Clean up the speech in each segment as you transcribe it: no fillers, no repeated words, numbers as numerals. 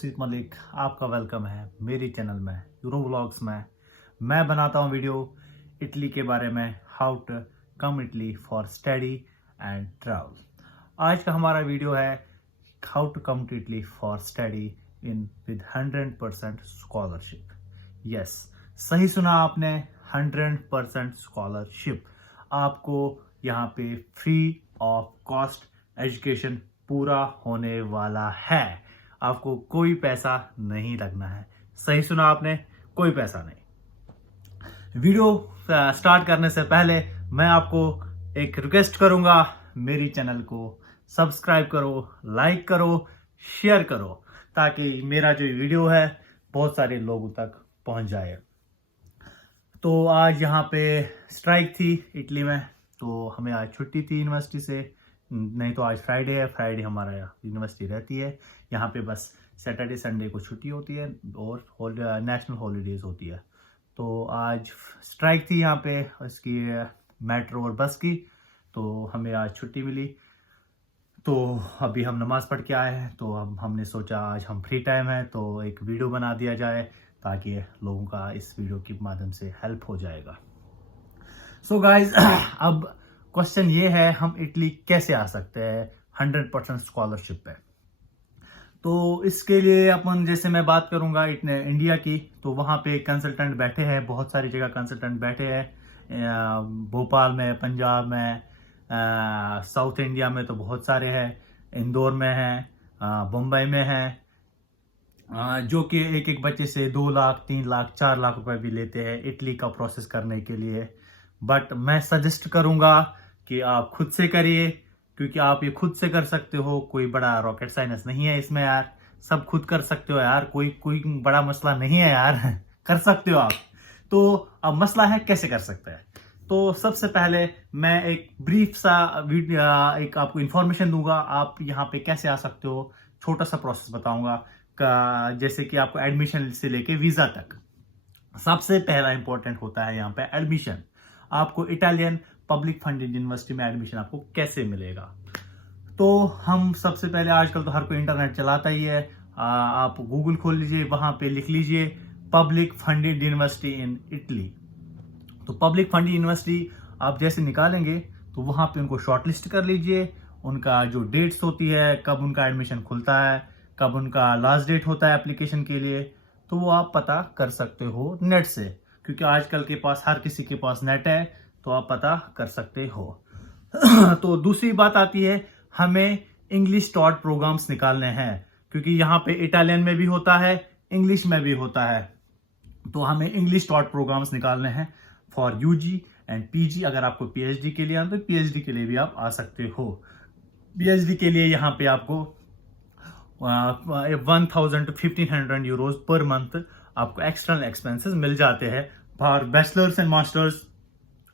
तौसीफ मलिक, आपका वेलकम है मेरी चैनल में यूरो व्लॉग्स में। मैं बनाता हूँ वीडियो इटली के बारे में, how to come Italy for study and travel. आज का हमारा वीडियो है how to come to Italy for study in with 100% scholarship. Yes, सही सुना आपने, 100% स्कॉलरशिप। आपको यहाँ पे फ्री ऑफ कॉस्ट एजुकेशन पूरा होने वाला है। आपको कोई पैसा नहीं लगना है। सही सुना आपने, कोई पैसा नहीं। वीडियो स्टार्ट करने से पहले मैं आपको एक रिक्वेस्ट करूंगा, मेरी चैनल को सब्सक्राइब करो, लाइक करो, शेयर करो, ताकि मेरा जो वीडियो है बहुत सारे लोगों तक पहुंच जाए। तो आज यहाँ पे स्ट्राइक थी इटली में, तो हमें आज छुट्टी थी यूनिवर्सिटी से। नहीं तो आज फ्राइडे है, फ्राइडे हमारा यूनिवर्सिटी रहती है। यहाँ पे बस सैटरडे संडे को छुट्टी होती है और नेशनल हॉलीडेज होती है। तो आज स्ट्राइक थी यहाँ पे इसकी मेट्रो और बस की, तो हमें आज छुट्टी मिली। तो अभी हम नमाज पढ़ के आए हैं, तो अब हमने सोचा आज हम फ्री टाइम है तो एक वीडियो बना दिया जाए, ताकि लोगों का इस वीडियो के माध्यम से हेल्प हो जाएगा। सो गाइज, अब क्वेश्चन ये है, हम इटली कैसे आ सकते हैं 100% स्कॉलरशिप पे। तो इसके लिए अपन, जैसे मैं बात करूंगा इंडिया की, तो वहाँ पे कंसल्टेंट बैठे हैं, बहुत सारी जगह कंसल्टेंट बैठे हैं। भोपाल में, पंजाब में, साउथ इंडिया में तो बहुत सारे हैं, इंदौर में हैं, मुंबई में हैं, जो कि एक एक बच्चे से 2 लाख, 3 लाख, 4 लाख रुपए भी लेते हैं इटली का प्रोसेस करने के लिए। बट मैं सजेस्ट करूंगा कि आप खुद से करिए, क्योंकि आप ये खुद से कर सकते हो। कोई बड़ा रॉकेट साइंस नहीं है इसमें यार, सब खुद कर सकते हो यार, कोई बड़ा मसला नहीं है यार कर सकते हो आप। तो अब मसला है कैसे कर सकते हैं। तो सबसे पहले मैं एक ब्रीफ सा एक आपको इंफॉर्मेशन दूंगा, आप यहाँ पे कैसे आ सकते हो। छोटा सा प्रोसेस बताऊंगा जैसे कि आपको एडमिशन से लेके वीजा तक। सबसे पहला इंपॉर्टेंट होता है यहाँ पे एडमिशन। आपको इटालियन पब्लिक फंडेड यूनिवर्सिटी में एडमिशन आपको कैसे मिलेगा। तो हम सबसे पहले, आजकल तो हर कोई इंटरनेट चलाता ही है, आप गूगल खोल लीजिए, वहां पे लिख लीजिए public funded university in Italy. तो पब्लिक फंडेड यूनिवर्सिटी आप जैसे निकालेंगे तो वहां पे उनको शॉर्टलिस्ट कर लीजिए। उनका जो डेट्स होती है, कब उनका एडमिशन खुलता है, कब उनका लास्ट डेट होता है एप्लीकेशन के लिए, तो वो आप पता कर सकते हो नेट से, क्योंकि आजकल के पास हर किसी के पास नेट है, तो आप पता कर सकते हो। तो दूसरी बात आती है, हमें इंग्लिश टॉट प्रोग्राम्स निकालने हैं, क्योंकि यहाँ पे इटालियन में भी होता है, इंग्लिश में भी होता है। तो हमें इंग्लिश टॉट प्रोग्राम्स निकालने हैं फॉर यूजी एंड पीजी। अगर आपको पीएचडी के लिए आना, तो पीएचडी के लिए भी आप आ सकते हो। पीएचडी के लिए यहाँ पे आपको 1000 to 1500 यूरोज पर मंथ आपको एक्सटर्नल एक्सपेंसेस मिल जाते हैं। फॉर बैचलर्स एंड मास्टर्स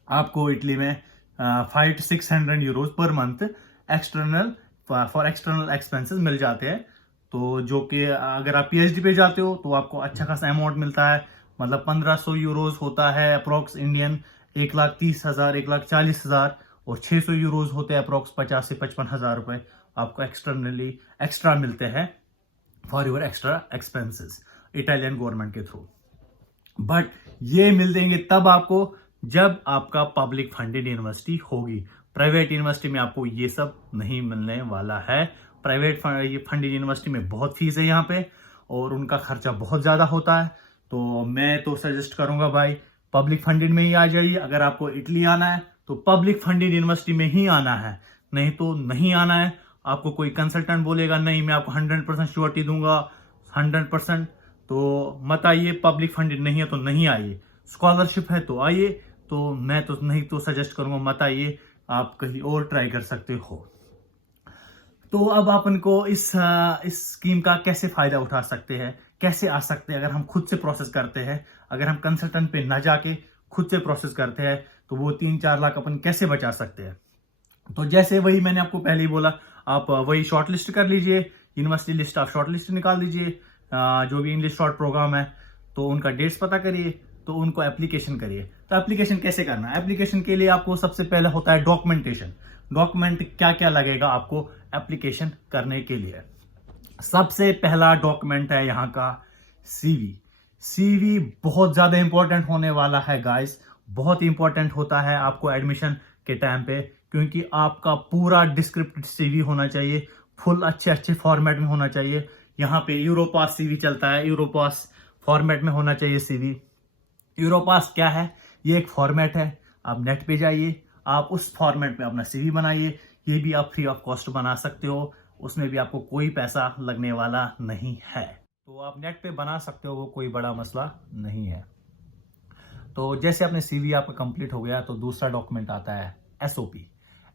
आपको इटली में 500 to 600 euros per month for external expenses मिल जाते हैं। तो जो कि अगर आप पीएचडी पे जाते हो तो आपको अच्छा खासा अमाउंट मिलता है, मतलब 1500 यूरोज होता है अप्रोक्स इंडियन, 1,30,000, 1,40,000, और 600 यूरोज होते हैं अप्रोक्स 50 से 55,000 रुपए आपको एक्सटर्नली एक्स्ट्रा मिलते हैं for your extra expenses Italian government के थ्रू। बट ये मिल देंगे तब आपको जब आपका पब्लिक फंडेड यूनिवर्सिटी होगी। प्राइवेट यूनिवर्सिटी में आपको ये सब नहीं मिलने वाला है। प्राइवेट फंडेड यूनिवर्सिटी में बहुत फीस है यहाँ पे, और उनका खर्चा बहुत ज्यादा होता है। तो मैं तो सजेस्ट करूंगा भाई, पब्लिक फंडेड में ही आ जाइए। अगर आपको इटली आना है तो पब्लिक फंडेड यूनिवर्सिटी में ही आना है, नहीं तो नहीं आना है। आपको कोई कंसल्टेंट बोलेगा नहीं मैं आपको 100% श्योरिटी दूंगा 100%, तो मत आइए। पब्लिक फंडेड नहीं है तो नहीं आइए, स्कॉलरशिप है तो आइए। तो मैं तो नहीं तो सजेस्ट करूंगा मत आइए, आप कहीं और ट्राई कर सकते हो। तो अब अपन को इस स्कीम का कैसे फायदा उठा सकते हैं, कैसे आ सकते हैं। अगर हम खुद से प्रोसेस करते हैं, अगर हम कंसल्टेंट पे ना जाके खुद से प्रोसेस करते हैं, तो वो 3-4 लाख अपन कैसे बचा सकते हैं। तो जैसे वही मैंने आपको पहले ही बोला, आप वही शॉर्टलिस्ट कर लीजिए, यूनिवर्सिटी लिस्ट आप शॉर्टलिस्ट निकाल दीजिए, जो भी इंग्लिश शॉर्ट प्रोग्राम है, तो उनका डेट्स पता करिए, तो उनको एप्लीकेशन करिए। तो एप्लीकेशन कैसे करना है, एप्लीकेशन के लिए आपको सबसे पहले होता है डॉक्यूमेंटेशन। डॉक्यूमेंट क्या क्या लगेगा आपको एप्लीकेशन करने के लिए। सबसे पहला डॉक्यूमेंट है यहाँ का सीवी। सीवी बहुत ज्यादा इंपॉर्टेंट होने वाला है गाइस, बहुत इंपॉर्टेंट होता है आपको एडमिशन के टाइम पे, क्योंकि आपका पूरा डिस्क्रिप्टिव सीवी होना चाहिए, फुल अच्छे अच्छे फॉर्मेट में होना चाहिए। यहाँ पे यूरोपास सीवी चलता है, यूरोपास फॉर्मेट में होना चाहिए सीवी। यूरोपास क्या है? ये एक फॉर्मेट है, आप नेट पे जाइए, आप उस फॉर्मेट में अपना सीवी बनाइए। ये भी आप फ्री ऑफ कॉस्ट बना सकते हो, उसमें भी आपको कोई पैसा लगने वाला नहीं है, तो आप नेट पे बना सकते हो, वो कोई बड़ा मसला नहीं है। तो जैसे अपने सीवी आपका कंप्लीट हो गया, तो दूसरा डॉक्यूमेंट आता है एसओपी।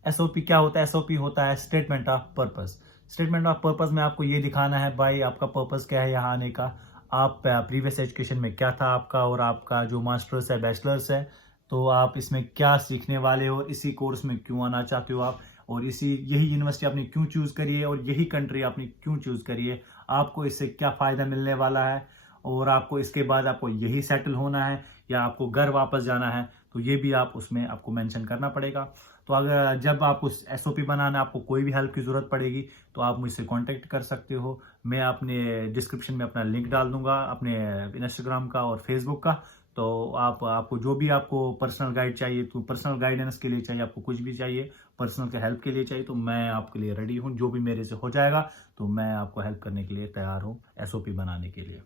एसओपी क्या होता है? एसओपी होता है statement of purpose. Statement of purpose में आपको ये दिखाना है भाई आपका पर्पस क्या है यहाँ आने का, आप प्रीवियस एजुकेशन में क्या था आपका, और आपका जो मास्टर्स है बैचलर्स है, तो आप इसमें क्या सीखने वाले हो, इसी कोर्स में क्यों आना चाहते हो आप, और यही यूनिवर्सिटी आपने क्यों चूज करी है, और यही कंट्री आपने क्यों चूज करी है, आपको इससे क्या फायदा मिलने वाला है, और आपको इसके बाद आपको यही सेटल होना है या आपको घर वापस जाना है, तो ये भी आप उसमें आपको मेंशन करना पड़ेगा। तो अगर जब आपको एसओपी बनाना, आपको कोई भी हेल्प की जरूरत पड़ेगी तो आप मुझसे कांटेक्ट कर सकते हो। मैं अपने डिस्क्रिप्शन में अपना लिंक डाल दूंगा अपने इंस्टाग्राम का और फेसबुक का। तो आपको जो भी आपको पर्सनल गाइड चाहिए, तो पर्सनल गाइडेंस के लिए चाहिए, आपको कुछ भी चाहिए पर्सनल के हेल्प के लिए चाहिए, तो मैं आपके लिए रेडी हूँ। जो भी मेरे से हो जाएगा तो मैं आपको हेल्प करने के लिए तैयार हूँ एसओपी बनाने के लिए।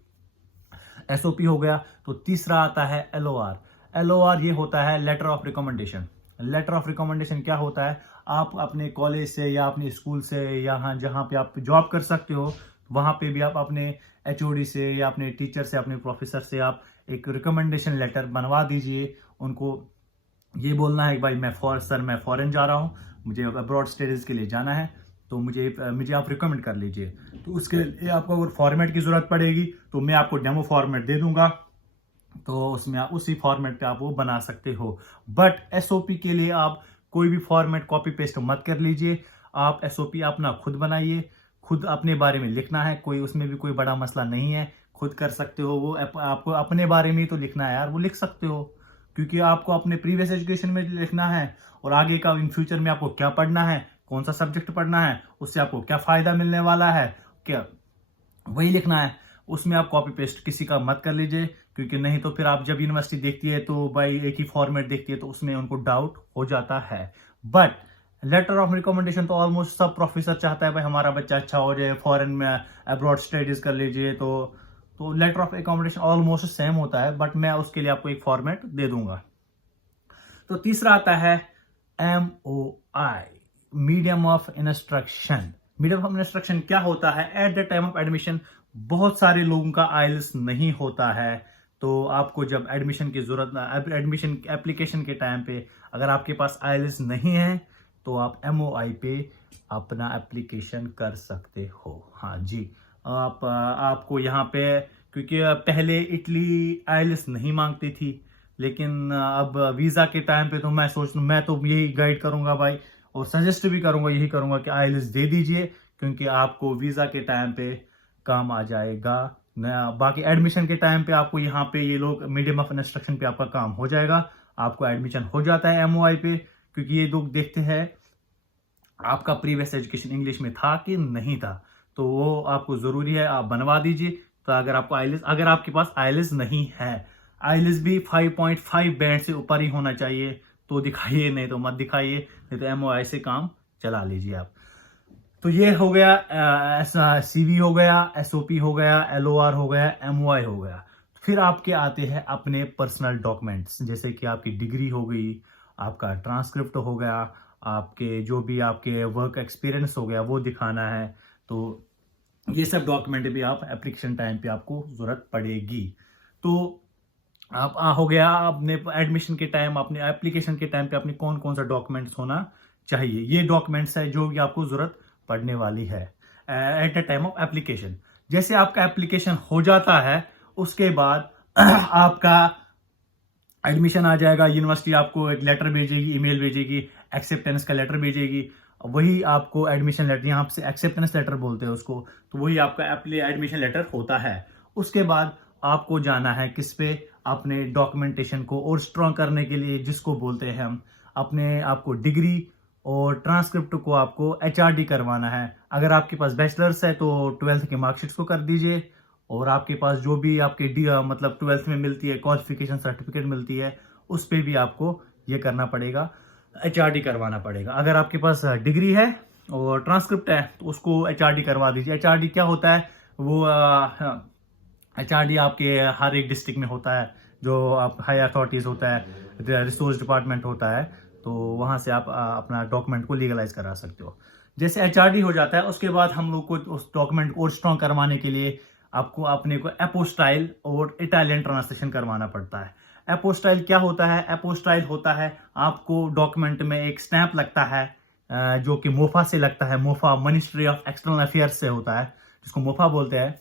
एसओपी हो गया। तो तीसरा आता है एलओआर। एलओआर ये होता है letter of recommendation. Letter of recommendation क्या होता है? आप अपने कॉलेज से या अपने स्कूल से, यहाँ जहाँ पे आप जॉब कर सकते हो, वहां पे भी आप अपने एचओडी से या अपने टीचर से, अपने प्रोफेसर से आप एक रिकमेंडेशन लेटर बनवा दीजिए। उनको ये बोलना है कि भाई मैं फॉरेन जा रहा हूँ, मुझे अब्रॉड स्टडीज के लिए जाना है, तो मुझे आप रिकमेंड कर लीजिए। तो उसके लिए आपको अगर फॉर्मेट की जरूरत पड़ेगी तो मैं आपको डेमो फॉर्मेट दे दूंगा, तो उसमें आप उसी फॉर्मेट पे आप वो बना सकते हो। बट एसओपी के लिए आप कोई भी फॉर्मेट कॉपी पेस्ट मत कर लीजिए, आप एसओपी अपना खुद बनाइए, खुद अपने बारे में लिखना है, कोई उसमें भी कोई बड़ा मसला नहीं है, खुद कर सकते हो। वो आपको अपने बारे में ही तो लिखना है यार, वो लिख सकते हो, क्योंकि आपको अपने प्रीवियस एजुकेशन में लिखना है, और आगे का इन फ्यूचर में आपको क्या पढ़ना है, कौन सा सब्जेक्ट पढ़ना है, उससे आपको क्या फायदा मिलने वाला है, क्या वही लिखना है। उसमें आप कॉपी पेस्ट किसी का मत कर लीजिए, क्योंकि नहीं तो फिर आप जब यूनिवर्सिटी देखती है तो भाई एक ही फॉर्मेट देखती है, तो उसमें उनको डाउट हो जाता है। बट लेटर ऑफ रिकमेंडेशन तो ऑलमोस्ट सब प्रोफेसर चाहता है भाई हमारा बच्चा अच्छा हो जाए, फॉरेन में अब्रॉड स्टडीज कर लीजिए, तो letter of recommendation almost same होता है, बट मैं उसके लिए आपको एक फॉर्मेट दे दूंगा। तो तीसरा आता है MOI, medium of instruction. Medium of instruction क्या होता है? At the time of admission बहुत सारे लोगों का आइल्स नहीं होता है, तो आपको जब एडमिशन की जरूरत, एडमिशन एप्लीकेशन के टाइम पे अगर आपके पास आइल्स नहीं है, तो आप MOI पे अपना एप्लीकेशन कर सकते हो। हाँ जी, आपको यहाँ पे, क्योंकि पहले इटली आइल्स नहीं मांगती थी, लेकिन अब वीजा के टाइम पे तो मैं तो यही गाइड करूंगा भाई, और सजेस्ट भी करूंगा, यही करूंगा कि आइल्स दे दीजिए, क्योंकि आपको वीजा के टाइम पे काम आ जाएगा। बाकी एडमिशन के टाइम पे आपको यहाँ पे ये लोग मीडियम ऑफ इंस्ट्रक्शन पे आपका काम हो जाएगा, आपको एडमिशन हो जाता है MOI पे, क्योंकि ये लोग देखते हैं आपका प्रीवियस एजुकेशन इंग्लिश में था कि नहीं था, तो वो आपको जरूरी है आप बनवा दीजिए। तो अगर आपके पास आइल्स नहीं है, आइल्स भी 5.5 बैंड से ऊपर ही होना चाहिए, तो दिखाइए, नहीं तो मत दिखाइए, नहीं तो MOI से काम चला लीजिए आप। तो ये हो गया CV हो गया, SOP हो गया, LOR हो गया, MOI हो गया। फिर आपके आते हैं अपने पर्सनल डॉक्यूमेंट्स, जैसे कि आपकी डिग्री हो गई, आपका ट्रांसक्रिप्ट हो गया, आपके जो भी आपके वर्क एक्सपीरियंस हो गया वो दिखाना है। तो ये सब डॉक्यूमेंट भी आप एप्लीकेशन टाइम पे आपको जरूरत पड़ेगी। तो आप हो गया अपने एडमिशन के टाइम, अपने एप्लीकेशन के टाइम पे अपने कौन कौन सा डॉक्यूमेंट्स होना चाहिए, ये डॉक्यूमेंट्स है जो भी आपको जरूरत पड़ने वाली है at the time of application. जैसे आपका एप्लीकेशन हो जाता है, उसके बाद आपका एडमिशन आ जाएगा, यूनिवर्सिटी आपको एक लेटर भेजेगी, ईमेल भेजेगी, एक्सेप्टेंस का लेटर भेजेगी, वही आपको एडमिशन लेटर, यहाँ से एक्सेप्टेंस लेटर बोलते हैं उसको, तो वही आपका एडमिशन लेटर होता है। उसके बाद आपको जाना है किस पे, अपने डॉक्यूमेंटेशन को और स्ट्रॉन्ग करने के लिए, जिसको बोलते हैं हम अपने आपको डिग्री और ट्रांसक्रिप्ट को आपको HRD करवाना है। अगर आपके पास बैचलर्स है तो 12th की मार्कशीट्स को कर दीजिए, और आपके पास जो भी आपके मतलब 12th में मिलती है क्वालिफिकेशन सर्टिफिकेट मिलती है, उस पर भी आपको ये करना पड़ेगा, HRD करवाना पड़ेगा। अगर आपके पास डिग्री है और ट्रांसक्रिप्ट है तो उसको HRD करवा दीजिए। HRD क्या होता है, वो HRD आपके हर एक डिस्ट्रिक्ट में होता है, जो आप हाई अथॉरिटीज होता है, रिसोर्स डिपार्टमेंट होता है, तो वहाँ से आप अपना डॉक्यूमेंट को लीगलाइज करा सकते हो। जैसे HRD हो जाता है, उसके बाद हम लोग को उस डॉक्यूमेंट को और स्ट्रॉन्ग करवाने के लिए आपको अपने को एपोस्टाइल और इटालियन ट्रांसलेशन करवाना पड़ता है। एपोस्टाइल क्या होता है? एपोस्टाइल होता है आपको डॉक्यूमेंट में एक स्टैंप लगता है, जो कि मोफा से लगता है। MOFA ministry of external affairs से होता है, जिसको मोफा बोलते हैं।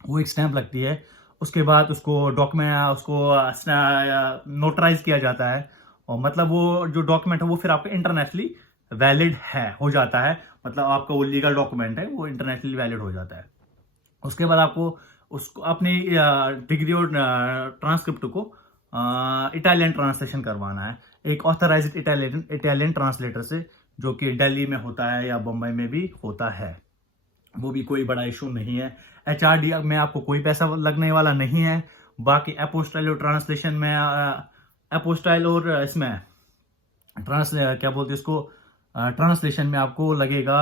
वो एक स्टैंप लगती है, उसके बाद उसको डॉक्यूमेंट उसको नोटराइज किया जाता है, और मतलब वो जो डॉक्यूमेंट है वो फिर आपका इंटरनेशनली वैलिड है हो जाता है। मतलब आपका वो लीगल डॉक्यूमेंट है, वो इंटरनेशनली वैलिड हो जाता है। उसके बाद आपको उसको अपनी डिग्री और ट्रांसक्रिप्ट को इटालियन ट्रांसलेशन करवाना है, एक ऑथराइज्ड इटालियन ट्रांसलेटर से, जो कि दिल्ली में होता है या बम्बई में भी होता है। वो भी कोई बड़ा इशू नहीं है। HRD में आपको कोई पैसा लगने वाला नहीं है। बाकी एपोस्टाइल और ट्रांसलेशन में एपोस्टाइल और इसमें क्या बोलते हैं इसको, ट्रांसलेशन में आपको लगेगा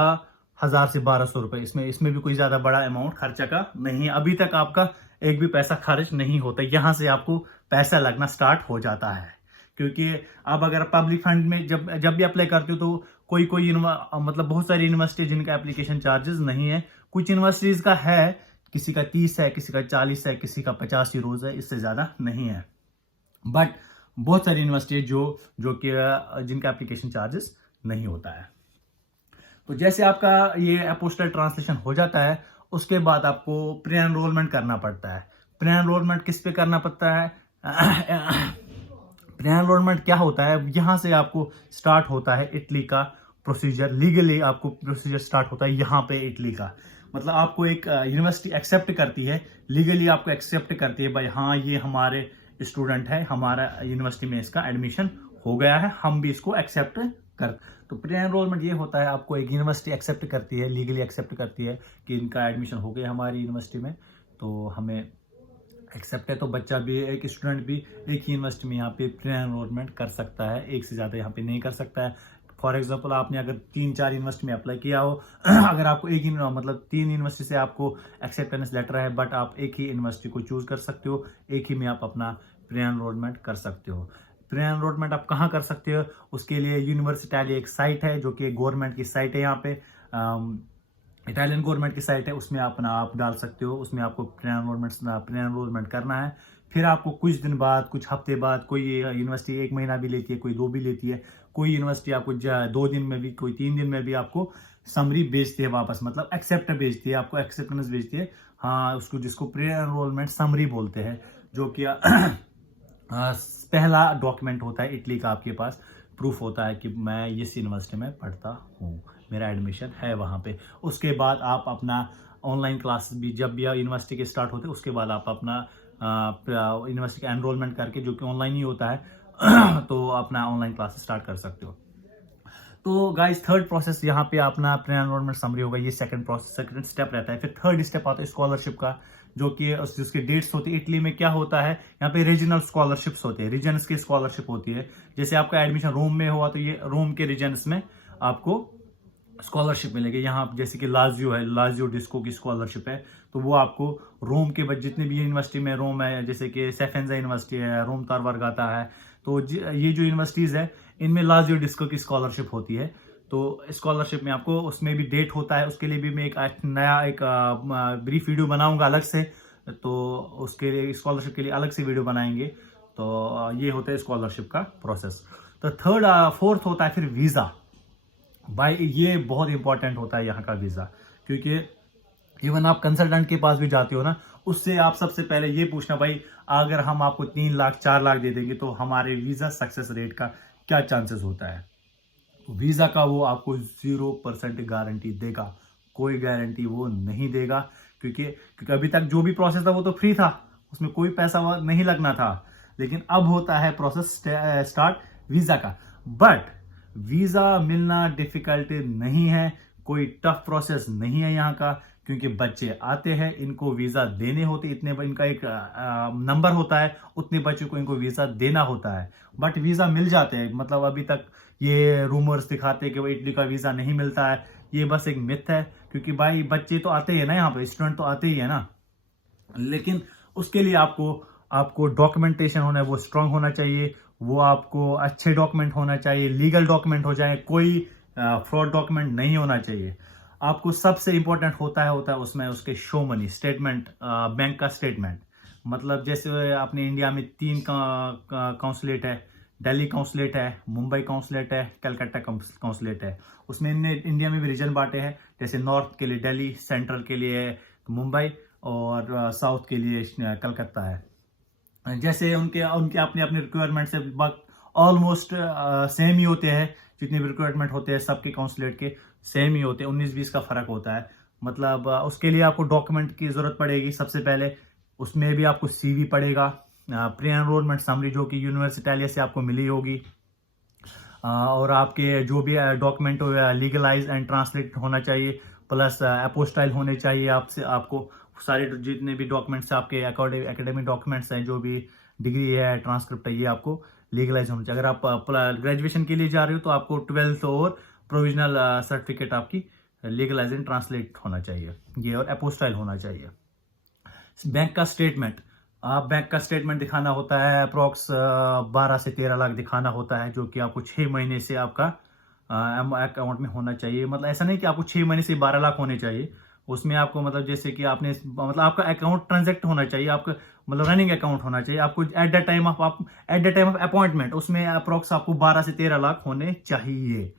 1000 से 1200 रुपए। इसमें भी कोई ज्यादा बड़ा अमाउंट खर्चा का नहीं है। अभी तक आपका एक भी पैसा खर्च नहीं होता, यहाँ से आपको पैसा लगना स्टार्ट हो जाता है। क्योंकि अब अगर पब्लिक फंड में जब भी अप्लाई करते हो तो कोई मतलब बहुत सारी यूनिवर्सिटी जिनका एप्लीकेशन चार्जेस नहीं है। कुछ यूनिवर्सिटीज का है, किसी का 30 है, किसी का 40 है, किसी का 50 यूरोज है, इससे ज्यादा नहीं है। बट बहुत सारी यूनिवर्सिटी जो कि जिनका एप्लीकेशन चार्जेस नहीं होता है। तो जैसे आपका ये एपोस्टाइल ट्रांसलेशन हो जाता है, उसके बाद आपको प्री एनरोलमेंट करना पड़ता है। प्री एनरोलमेंट किस पे करना पड़ता है? प्री एनरोलमेंट क्या होता है? यहाँ से आपको स्टार्ट होता है इटली का प्रोसीजर। लीगली आपको प्रोसीजर स्टार्ट होता है यहाँ पे इटली का। मतलब आपको एक यूनिवर्सिटी एक्सेप्ट करती है, लीगली आपको एक्सेप्ट करती है, भाई हाँ ये हमारे स्टूडेंट है, हमारा यूनिवर्सिटी में इसका एडमिशन हो गया है, हम भी इसको एक्सेप्ट कर। तो प्री एनरोलमेंट ये होता है, आपको एक यूनिवर्सिटी एक्सेप्ट करती है, लीगली एक्सेप्ट करती है कि इनका एडमिशन हो गया हमारी यूनिवर्सिटी में, तो हमें एक्सेप्ट है। तो बच्चा भी, एक स्टूडेंट भी एक ही यूनिवर्सिटी में यहाँ पे प्री एनरोलमेंट कर सकता है, एक से ज़्यादा यहाँ पे नहीं कर सकता है। फॉर एग्जांपल आपने अगर 3-4 यूनिवर्सिटी में अप्लाई किया हो, अगर आपको एक ही मतलब 3 यूनिवर्सिटी से आपको एक्सेप्टेंस लेटर है, बट आप एक ही यूनिवर्सिटी को चूज कर सकते हो, एक ही में आप अपना प्री एनरोलमेंट कर सकते हो। प्री एनरोलमेंट आप कहाँ कर सकते हो? उसके लिए यूनिवर्सिटी एक साइट है, जो कि गवर्नमेंट की साइट है, यहाँ पे इटालियन गवर्नमेंट की साइट है, उसमें अपना आप डाल सकते हो। उसमें आपको प्री एनरोलमेंट करना है। फिर आपको कुछ दिन बाद, कुछ हफ्ते बाद, कोई यूनिवर्सिटी 1 महीना भी लेती है, कोई 2 भी लेती है, कोई यूनिवर्सिटी आपको 2 दिन में भी, कोई 3 दिन में भी आपको समरी भेजती है वापस, मतलब एक्सेप्ट भेजती है, आपको एक्सेप्टेंस भेजती है। हाँ, उसको जिसको प्री एनरोलमेंट समरी बोलते हैं, जो कि पहला डॉक्यूमेंट होता है इटली का। आपके पास प्रूफ होता है कि मैं इस यूनिवर्सिटी में पढ़ता हूँ, मेरा एडमिशन है वहाँ पे। उसके बाद आप अपना ऑनलाइन क्लास भी, जब भी यूनिवर्सिटी के स्टार्ट होते हैं, उसके बाद आप अपना यूनिवर्सिटी का एनरोलमेंट करके, जो कि ऑनलाइन ही होता है तो अपना ऑनलाइन क्लास स्टार्ट कर सकते हो। तो गाइस, थर्ड प्रोसेस यहाँ पे अपना प्री एनरोलमेंट समरी होगा, ये सेकंड स्टेप रहता है। फिर थर्ड स्टेप आता है स्कॉलरशिप का, जो कि जिसके डेट्स होती है। इटली में क्या होता है, यहाँ पे रीजनल स्कॉलरशिप्स होते हैं, रीजन्स की स्कॉलरशिप होती है। जैसे आपका एडमिशन रोम में हुआ तो ये रोम के रीजन्स में आपको स्कॉलरशिप मिलेगी। यहाँ जैसे कि लाजियो है, लाजियो डिस्को की स्कॉलरशिप है, तो वो आपको रोम के जितने भी यूनिवर्सिटी में रोम है, जैसे कि सेफेंजा यूनिवर्सिटी है, रोम तर वर्गाता है, तो ये जो यूनिवर्सिटीज है, इनमें लाजियो डिस्को की स्कॉलरशिप होती है। तो स्कॉलरशिप में आपको, उसमें भी डेट होता है, उसके लिए भी मैं एक ब्रीफ वीडियो बनाऊंगा अलग से, तो उसके लिए स्कॉलरशिप के लिए अलग से वीडियो बनाएंगे। तो ये होता है स्कॉलरशिप का प्रोसेस। तो फोर्थ होता है फिर वीज़ा। भाई ये बहुत इंपॉर्टेंट होता है यहाँ का वीज़ा, क्योंकि इवन आप कंसल्टेंट के पास भी जाते हो ना, उससे आप सबसे पहले ये पूछना, भाई अगर हम आपको 3 लाख 4 लाख दे देंगे तो हमारे वीज़ा सक्सेस रेट का क्या चांसेस होता है। वीज़ा का वो आपको 0% गारंटी देगा, कोई गारंटी वो नहीं देगा, क्योंकि अभी तक जो भी प्रोसेस था वो तो फ्री था, उसमें कोई पैसा नहीं लगना था। लेकिन अब होता है प्रोसेस स्टार्ट वीज़ा का। बट वीज़ा मिलना डिफ़िकल्ट नहीं है, कोई टफ प्रोसेस नहीं है यहाँ का, क्योंकि बच्चे आते हैं, इनको वीज़ा देने होते, इतने इनका एक नंबर होता है, उतने बच्चों को इनको वीज़ा देना होता है, बट वीज़ा मिल जाते हैं। मतलब अभी तक ये रूमर्स दिखाते हैं कि वो इटली का वीज़ा नहीं मिलता है, ये बस एक मिथ है, क्योंकि भाई बच्चे तो आते ही है ना, यहाँ पे स्टूडेंट तो आते ही है ना। लेकिन उसके लिए आपको आपको डॉक्यूमेंटेशन होना है, वो स्ट्रांग होना चाहिए, वो आपको अच्छे डॉक्यूमेंट होना चाहिए, लीगल डॉक्यूमेंट हो जाए, कोई फ्रॉड डॉक्यूमेंट नहीं होना चाहिए। आपको सबसे इंपॉर्टेंट होता है उसमें उसके शो मनी स्टेटमेंट, बैंक का स्टेटमेंट। मतलब जैसे अपने इंडिया में 3 काउंसलेट है, दिल्ली काउंसलेट है, मुंबई काउंसलेट है, कलकत्ता काउंसलेट है। उसमें इंडिया में भी रीजन बांटे हैं, जैसे नॉर्थ के लिए दिल्ली, सेंट्रल के लिए मुंबई और साउथ के लिए कलकत्ता है। जैसे उनके उनके अपने अपने रिक्वायरमेंट से ऑलमोस्ट सेम ही होते हैं, जितने भी रिक्वायरमेंट होते हैं सबके काउंसलेट के सेम ही होते हैं, 19-20 का फर्क होता है। मतलब उसके लिए आपको डॉक्यूमेंट की जरूरत पड़ेगी सबसे पहले, उसमें भी आपको सीवी पड़ेगा, प्री एनरोलमेंट समरी जो कि यूनिवर्सिटी से आपको मिली होगी, और आपके जो भी डॉक्यूमेंट लीगलाइज एंड ट्रांसलेट होना चाहिए, प्लस अपोस्टाइल होने चाहिए। आपसे आपको सारे जितने भी डॉक्यूमेंट्स आपके एकेडमिक डॉक्यूमेंट्स हैं, जो भी डिग्री है, ट्रांसक्रिप्ट है, ये आपको लीगलाइज होना चाहिए। अगर आप ग्रेजुएशन के लिए जा रहे हो तो आपको 12th और प्रोविजनल सर्टिफिकेट आपकी लीगलाइज एंड ट्रांसलेट होना चाहिए, ये और अपोस्टाइल होना चाहिए। बैंक का स्टेटमेंट, आप बैंक का स्टेटमेंट दिखाना होता है, अप्रॉक्स 12 से 13 लाख दिखाना होता है, जो कि आपको 6 महीने से आपका अकाउंट में होना चाहिए। मतलब ऐसा नहीं कि आपको 6 महीने से 12 लाख होने चाहिए, उसमें आपको मतलब जैसे कि आपने मतलब आपका अकाउंट ट्रांजैक्ट होना चाहिए, आपका मतलब रनिंग अकाउंट होना चाहिए आपको at the time of appointment, उसमें अप्रॉक्स आपको 12 से 13 लाख होने चाहिए,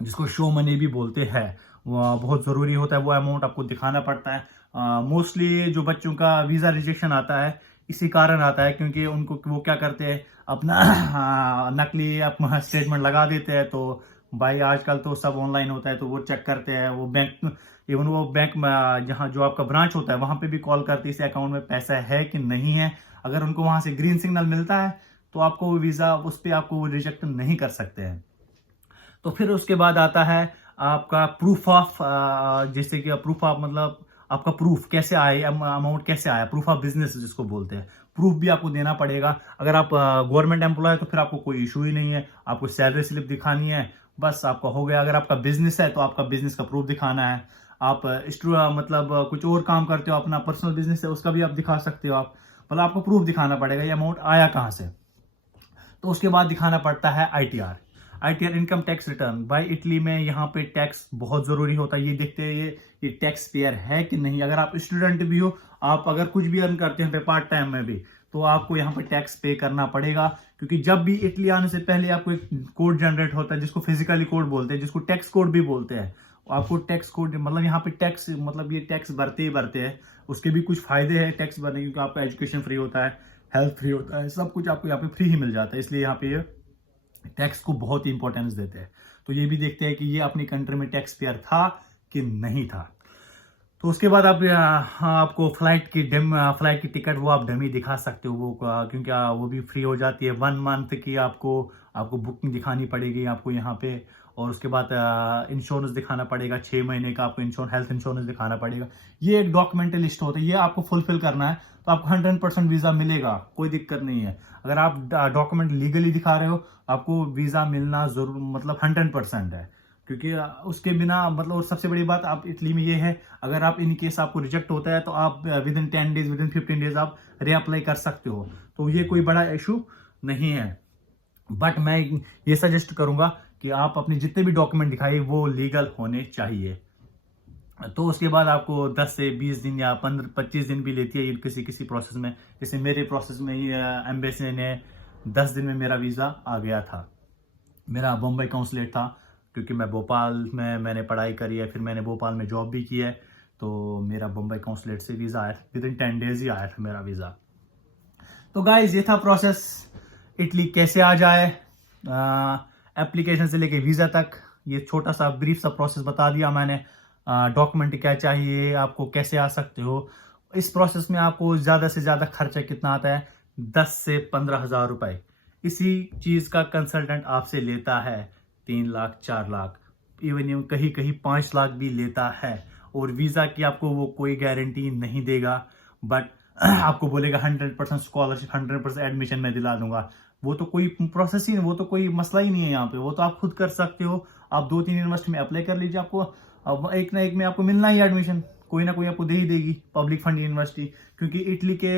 जिसको शो मनी भी बोलते हैं। वो बहुत ज़रूरी होता है, वो अमाउंट आपको दिखाना पड़ता है। मोस्टली जो बच्चों का वीज़ा रिजेक्शन आता है इसी कारण आता है, क्योंकि उनको वो क्या करते हैं, अपना नकली अपना स्टेटमेंट लगा देते हैं। तो भाई आजकल तो सब ऑनलाइन होता है, तो वो चेक करते हैं, वो बैंक इवन वो बैंक में जहाँ जो आपका ब्रांच होता है वहाँ पे भी कॉल करते हैं इस अकाउंट में पैसा है कि नहीं है। अगर उनको वहाँ से ग्रीन सिग्नल मिलता है तो आपको वीज़ा उस पर आपको वो रिजेक्ट नहीं कर सकते हैं। तो फिर उसके बाद आता है आपका प्रूफ ऑफ, जैसे कि प्रूफ ऑफ मतलब आपका प्रूफ कैसे आया, अमाउंट कैसे आया, प्रूफ ऑफ बिजनेस जिसको बोलते हैं, प्रूफ भी आपको देना पड़ेगा। अगर आप गवर्नमेंट एम्प्लॉय है तो फिर आपको कोई इशू ही नहीं है, आपको सैलरी स्लिप दिखानी है, बस आपका हो गया। अगर आपका बिजनेस है तो आपका बिजनेस का प्रूफ दिखाना है। आप मतलब कुछ और काम करते हो, अपना पर्सनल बिजनेस है, उसका भी आप दिखा सकते हो। आप मतलब आपको प्रूफ दिखाना पड़ेगा ये अमाउंट आया कहाँ से। तो उसके बाद दिखाना पड़ता है आईटीआर इनकम टैक्स रिटर्न। भाई इटली में यहाँ पे टैक्स बहुत जरूरी होता है, ये देखते हैं ये टैक्स पेयर है कि नहीं। अगर आप स्टूडेंट भी हो, आप अगर कुछ भी अर्न करते हैं पार्ट टाइम में भी, तो आपको यहाँ पे टैक्स पे करना पड़ेगा, क्योंकि जब भी इटली आने से पहले आपको एक कोड जनरेट होता है जिसको फिजिकली कोड बोलते हैं, जिसको टैक्स कोड भी बोलते हैं। आपको टैक्स कोड मतलब यहाँ पे टैक्स मतलब ये टैक्स भरते ही भरते हैं। उसके भी कुछ फायदे हैं टैक्स भरने, क्योंकि आपका एजुकेशन फ्री होता है, हेल्थ फ्री होता है, सब कुछ आपको यहाँ पे फ्री ही मिल जाता है। इसलिए यहाँ पे टैक्स को बहुत ही इंपॉर्टेंस देते हैं। तो ये भी देखते हैं कि ये अपनी कंट्री में टैक्स पेयर था कि नहीं था। तो उसके बाद आप आपको फ्लाइट की टिकट वो आप डमी दिखा सकते हो, वो क्योंकि वो भी फ्री हो जाती है। 1 मंथ की आपको बुकिंग दिखानी पड़ेगी आपको यहाँ पे। और उसके बाद इंश्योरेंस दिखाना पड़ेगा, 6 महीने का आपको हेल्थ इंश्योरेंस दिखाना पड़ेगा। ये एक डॉक्यूमेंटल लिस्ट होता है, ये आपको फुलफिल करना है तो आपको 100% वीज़ा मिलेगा, कोई दिक्कत नहीं है। अगर आप डॉक्यूमेंट लीगली दिखा रहे हो, आपको वीज़ा मिलना जरूर मतलब 100% है, क्योंकि उसके बिना मतलब। और सबसे बड़ी बात आप इटली में ये है, अगर आप इन केस आपको रिजेक्ट होता है तो आप with in 10 days, with in 15 days आप रीअप्लाई कर सकते हो। तो ये कोई बड़ा इशू नहीं है। बट मैं ये सजेस्ट करूंगा कि आप अपने जितने भी डॉक्यूमेंट दिखाइए वो लीगल होने चाहिए। तो उसके बाद आपको 10 से 20 दिन या 15-25 दिन भी लेती है किसी प्रोसेस में। जैसे मेरे प्रोसेस में ही एम्बेसी ने 10 दिन में मेरा वीज़ा आ गया था। मेरा बम्बई काउंसलेट था, क्योंकि मैं भोपाल में मैंने पढ़ाई करी है, फिर मैंने भोपाल में जॉब भी की है, तो मेरा बम्बई काउंसलेट से वीज़ा आया था, विद इन 10 डेज ही आया था मेरा वीज़ा। तो गाइज ये था प्रोसेस, इटली कैसे आ जाए, एप्लीकेशन से लेके वीज़ा तक। ये छोटा सा ब्रीफ सा प्रोसेस बता दिया मैंने। डॉक्यूमेंट क्या चाहिए, आपको कैसे आ सकते हो। इस प्रोसेस में आपको ज़्यादा से ज़्यादा खर्चा कितना आता है, 10 से 15 हज़ार रुपये। इसी चीज़ का कंसल्टेंट आपसे लेता है 3 लाख 4 लाख, इवन कहीं कहीं 5 लाख भी लेता है। और वीज़ा की आपको वो कोई गारंटी नहीं देगा, बट आपको बोलेगा 100% स्कॉलरशिप, 100% एडमिशन मैं दिला दूंगा। वो तो कोई प्रोसेस ही नहीं, वो तो कोई मसला ही नहीं है यहाँ पे, वो तो आप खुद कर सकते हो। आप 2-3 यूनिवर्सिटी में अप्लाई कर लीजिए, आपको अब एक ना एक में आपको मिलना ही एडमिशन, कोई ना कोई आपको दे ही देगी पब्लिक फंड यूनिवर्सिटी। क्योंकि इटली के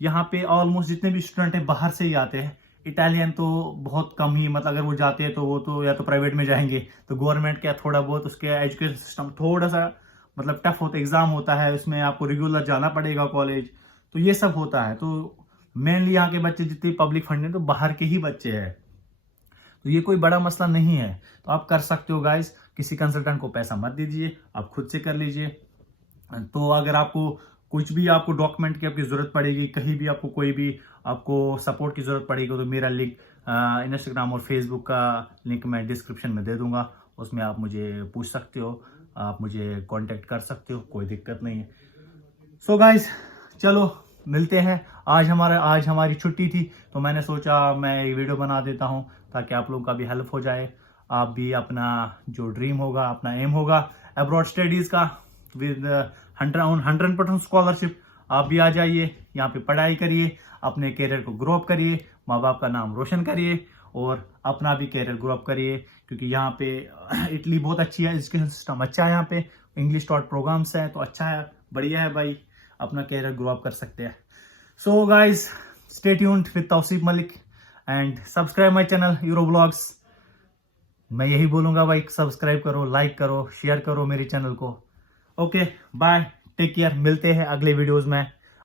यहाँ पे ऑलमोस्ट जितने भी स्टूडेंट हैं बाहर से ही आते हैं। इटालियन तो बहुत कम ही, मतलब अगर वो जाते हैं तो वो तो या तो प्राइवेट में जाएंगे, तो गवर्नमेंट क्या थोड़ा बहुत उसके एजुकेशन सिस्टम थोड़ा सा मतलब टफ होता है, एग्जाम होता है, उसमें आपको रेगुलर जाना पड़ेगा कॉलेज, तो ये सब होता है। तो मेनली यहाँ के बच्चे जितने पब्लिक फंड है तो बाहर के ही बच्चे हैं, तो ये कोई बड़ा मसला नहीं है। तो आप कर सकते हो गाइस, किसी कंसल्टेंट को पैसा मत दीजिए, आप खुद से कर लीजिए। तो अगर आपको कुछ भी आपको डॉक्यूमेंट की आपकी जरूरत पड़ेगी, कहीं भी आपको कोई भी आपको सपोर्ट की जरूरत पड़ेगी, तो मेरा लिंक इंस्टाग्राम और फेसबुक का लिंक मैं डिस्क्रिप्शन में दे दूंगा, उसमें आप मुझे पूछ सकते हो, आप मुझे कांटेक्ट कर सकते हो, कोई दिक्कत नहीं है। सो गाइस, चलो मिलते हैं। आज हमारी छुट्टी थी, तो मैंने सोचा मैं ये वीडियो बना देता हूँ ताकि आप लोगों का भी हेल्प हो जाए। आप भी अपना जो ड्रीम होगा, अपना एम होगा अब्रॉड स्टडीज़ का, विद 100% स्कॉलरशिप, आप भी आ जाइए, यहाँ पे पढ़ाई करिए, अपने कैरियर को ग्रो अप करिए, माँ बाप का नाम रोशन करिए और अपना भी कैरियर ग्रो अप करिए। क्योंकि यहाँ पे इटली बहुत अच्छी है, एजुकेशन सिस्टम अच्छा है, यहाँ पे इंग्लिश टॉट प्रोग्राम्स हैं, तो अच्छा है, बढ़िया है भाई, अपना कैरियर ग्रो अप कर सकते हैं। So guys, stay tuned with Tauseef Malik and subscribe my channel Euro vlogs. मैं यही बोलूंगा भाई, सब्सक्राइब करो, लाइक करो, शेयर करो मेरे चैनल को। ओके बाय, टेक केयर, मिलते हैं अगले वीडियोस में।